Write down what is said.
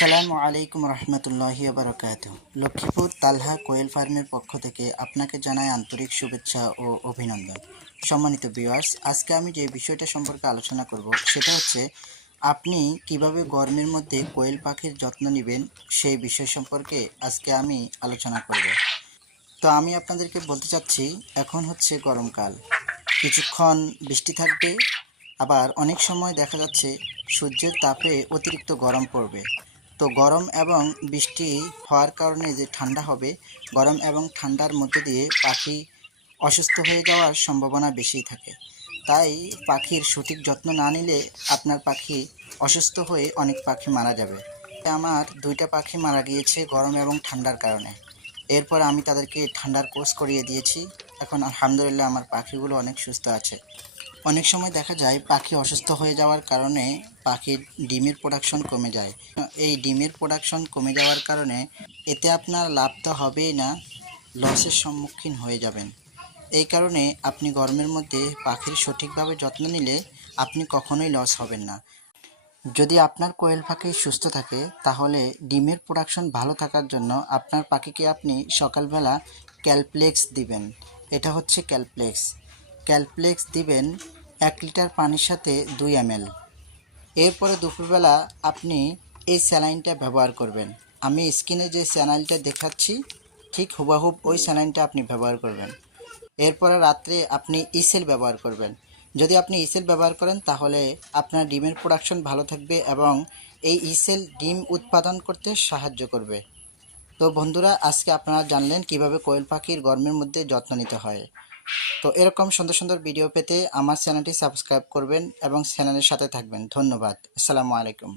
আসসালামু আলাইকুম রহমতুল্লাহি বারাকাতুহু। লক্ষ্মীপুর তালহা কোয়েল ফার্মের পক্ষ থেকে আপনাকে জানাই আন্তরিক শুভেচ্ছা ও অভিনন্দন। সম্মানিত ভিউয়ার্স, আজকে আমি যে বিষয়টা সম্পর্কে আলোচনা করব সেটা হচ্ছে আপনি কিভাবে গরমের মধ্যে কোয়েল পাখির যত্ন নেবেন সেই বিষয় সম্পর্কে আজকে আমি আলোচনা করব। তো আমি আপনাদেরকে বলতে চাচ্ছি, এখন হচ্ছে গরমকাল, কিছুক্ষণ বৃষ্টি থাকবে, আবার অনেক সময় দেখা যাচ্ছে সূর্যের তাপে অতিরিক্ত গরম পড়বে। তো গরম এবং বৃষ্টি হওয়ার কারণে যে ঠান্ডা হবে, গরম এবং ঠান্ডার মধ্যে দিয়ে পাখি অসুস্থ হয়ে যাওয়ার সম্ভাবনা বেশি থাকে। তাই পাখির সঠিক যত্ন না নিলে আপনার পাখি অসুস্থ হয়ে অনেক পাখি মারা যাবে। আমার দুইটা পাখি মারা গিয়েছে গরম এবং ঠান্ডার কারণে। এরপর আমি তাদেরকে ঠান্ডার কোর্স করিয়ে দিয়েছি। এখন আলহামদুলিল্লাহ আমার পাখিগুলো অনেক সুস্থ আছে। অনেক সময় দেখা যায় পাখি অসুস্থ হয়ে যাওয়ার কারণে পাখির ডিমের প্রোডাকশন কমে যায়। এই ডিমের প্রোডাকশন কমে যাওয়ার কারণে এতে আপনার লাভ তো হবেই না, লসের সম্মুখীন হয়ে যাবেন। এই কারণে আপনি গরমের মধ্যে পাখির সঠিকভাবে যত্ন নিলে আপনি কখনোই লস হবেন না। যদি আপনার কোয়েল পাখি সুস্থ থাকে তাহলে ডিমের প্রোডাকশন ভালো থাকার জন্য আপনার পাখিকে আপনি সকালবেলা ক্যালপ্লেক্স দিবেন। এটা হচ্ছে ক্যালপ্লেক্স। ক্যালপ্লেক্স দিবেন 1 লিটার পানির সাথে 2 ml। এরপরে দুপুরবেলা আপনি এই স্যালাইনটা ব্যবহার করবেন। আমি স্ক্রিনে যে স্যালাইনটা দেখাচ্ছি ঠিক হুবহুব ওই স্যালাইনটা আপনি ব্যবহার করবেন। এরপরে রাত্রে আপনি ইসেল ব্যবহার করবেন। যদি আপনি ইসেল ব্যবহার করেন তাহলে আপনার ডিমের প্রোডাকশন ভালো থাকবে এবং এই ইসেল ডিম উৎপাদন করতে সাহায্য করবে। তো বন্ধুরা, আজকে আপনারা জানলেন কিভাবে কোয়েল পাখির গরমের মধ্যে যত্ন নিতে হয়। তো এরকম সুন্দর সুন্দর ভিডিও পেতে আমার চ্যানেলটি সাবস্ক্রাইব করবেন এবং চ্যানেলের সাথে থাকবেন। ধন্যবাদ। আসসালামু আলাইকুম।